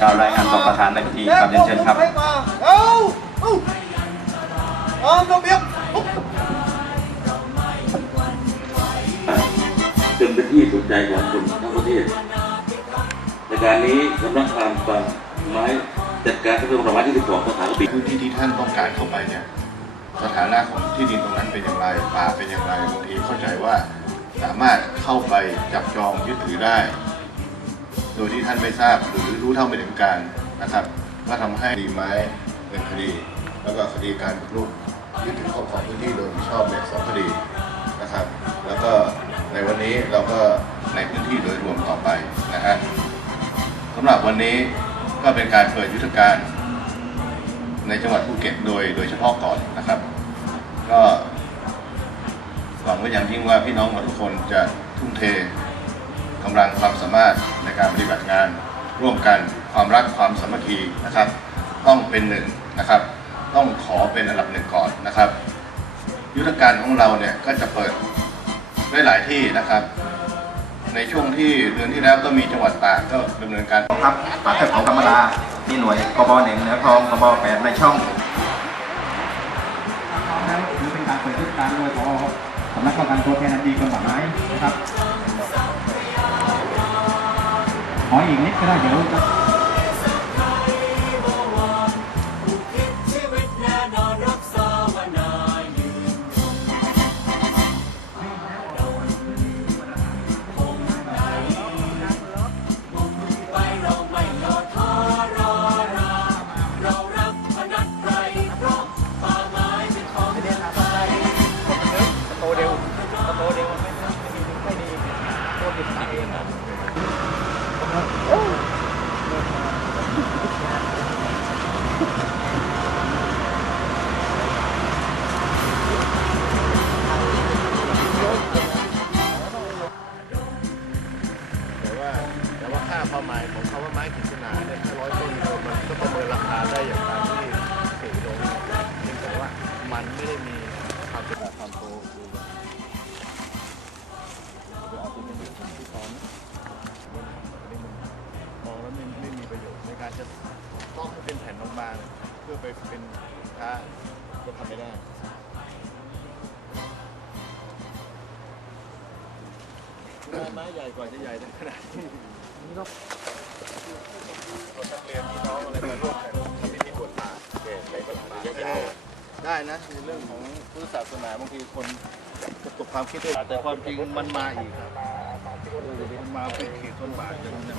กล่าวรายงานต่อประธานในพิธีครับเรียนเชิญครับให้มาเอาเอาตามระเบียบจนเป็นที่สนใจของคนทั้งประเทศในการนี้สำนักงานป่าไม้จัดการทรัพยากรไม้ที่12สถานปีพื้นที่ที่ท่านต้องการเข้าไปเนี่ยสถานะของที่ดินตรงนั้นเป็นอย่างไรป่าเป็นอย่างไรบางทีเข้าใจว่าสามารถเข้าไปจับจองยึดถือได้ โดยที่ท่านไม่ทราบหรือรู้เท่าไม่ถึงการนะครับ ก็ทำให้ดีไม้เป็นคดี แล้วก็คดีการบุกรุกยึดถือครอบครองพื้นที่โดยมิชอบเนี่ยสองคดีนะครับ แล้วก็ในวันนี้เราก็ในพื้นที่โดยรวมต่อไปนะฮะสำหรับวันนี้ก็เป็นการเปิดยุทธการในจังหวัดภูเก็ตโดยโดยเฉพาะก่อนนะครับ ก็หวังว่าอย่างยิ่งว่าพี่น้องทุกคนจะทุ่มเทกำลังความสามารถ การปฏิบัติงาน ร่วมกันความรักความสามัคคีนะครับ ต้องเป็นหนึ่งนะครับ ต้องขอเป็นอันดับหนึ่งก่อนนะครับ ยุทธการของเราเนี่ยก็จะเปิดได้หลายที่นะครับ ในช่วงที่เดือนที่แล้วก็มีจังหวัดตากก็ดำเนินการครับป่าเทพของธรรมดามีหน่วยกบหนึ่งเหนือคลองกบแปดในช่องนั้นถือเป็นการเปิดยุทธการโดยพอสำนักป้องกันตัวแทนดีกรมป่าไม้นะครับ ขออีกนิดก็ ประโยชน์ในการจะต้องให้เป็นแผ่นบางๆเพื่อไปเป็นสินค้าก็ทำไม่ได้ไม้ใหญ่กว่าจะใหญ่ได้ขนาดนี้นี่ก็คนนักเรียนพี่น้องอะไรมาร่วมกันทำพิธีบวชป่าเด็กในปัญหาระยะยาได้นะในเรื่องของพุทธศาสนาบางทีคนจะตุกความคิดด้วยแต่ความจริงมันมาอีกครับมันมาเป็นเขตต้นบาทอย่างนี้นะ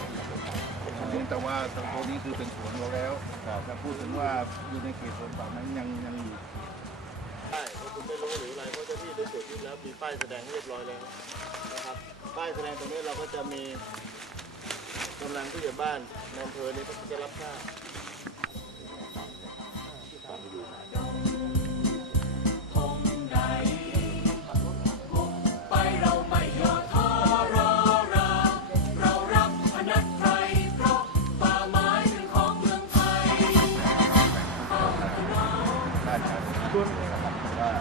เพียงแต่ว่าทางตัวนี้คือเป็นสวนเราแล้วแต่พูดถึงว่าอยู่ในเขตสวนป่านั้นยังยังอยู่ใช่เพราะคุณไม่รู้หรืออะไรเพราะเจ้าที่ได้ตรวจยึดแล้วมีป้ายแสดงเรียบร้อยแล้วนะครับ ป้ายแสดงตรงนี้เราก็จะมีกำลังผู้ใหญ่บ้านในอำเภอนี้ก็จะรับทราบ ว่า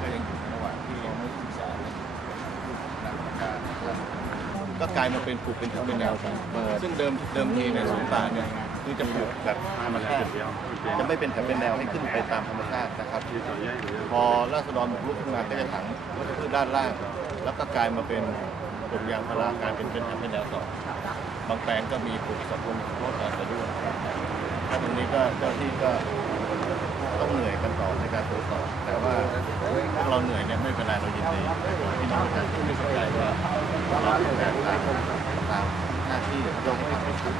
ก็ยังอยู่ในระหว่างที่ยังไม่ศึกษาเลยคณะกรรมการนะครับก็กลายมาเป็นปลูกเป็นแถวเป็นแนวกันซึ่งเดิมเดิมทีในยสวนป่าเนี่ยคือจะปลูกแบบธรรมชาติจะไม่เป็นแถวเป็นแนวให้ขึ้นไปตามธรรมชาตินะครับ พอราษฎรบุกรุกขึ้นมาก็จะถังวัชพืชด้านล่าง แล้วก็กลายมาเป็นปลูกยางพารากลายเป็นเป็นแถวเป็นแนวต่อบางแปลงก็มีปลูกสะพงโคตรไปด้วยถ้าตรงนี้ก็เจ้าที่ก็ ต้องเหนื่อยกันต่อในการตรวจสอบแต่ว่าพวกเราเหนื่อยเนี่ยไม่เป็นไรเรายินดีพี่น้องประชาชนที่เข้าใจว่าเราทำงานตามตามหน้าที่ย่อมทำให้ถูก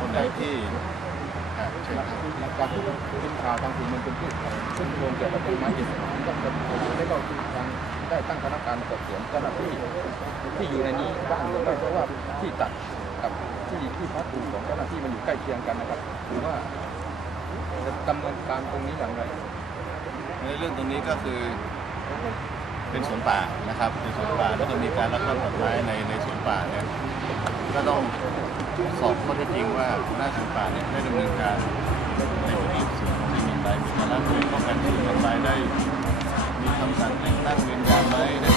คนไหนที่อ่าเชิญครับการที่ทีมข่าวทางสื่อมวลชนที่ขึ้นลงเกี่ยวกับต้นไม้กิจการก็จะได้ก็คือทางได้ตั้งคณะกรรมการสอบสวนเจ้าหน้าที่ที่อยู่ในนี้บ้างหรือไม่เพราะว่าที่ตัดกับที่ที่พักอยู่ของเจ้าหน้าที่มันอยู่ใกล้เคียงกันนะครับหรือว่า จะดำเนินการตรงนี้อย่างไร ในเรื่องตรงนี้ก็คือเป็นสวนป่านะครับเป็นสวนป่าแล้วก็มีการรักต้นตัดไม้ในในสวนป่าเนี่ยก็ต้องสอบข้อเท็จจริงว่าหัวหน้าสวนป่าเนี่ยได้ดำเนินการในจุดที่ส่วนของที่มีใบมีการละเว้นป้องกันสิ่ทำลายได้ มีคำสั่งแต่งตั้งเวรยามไหมได้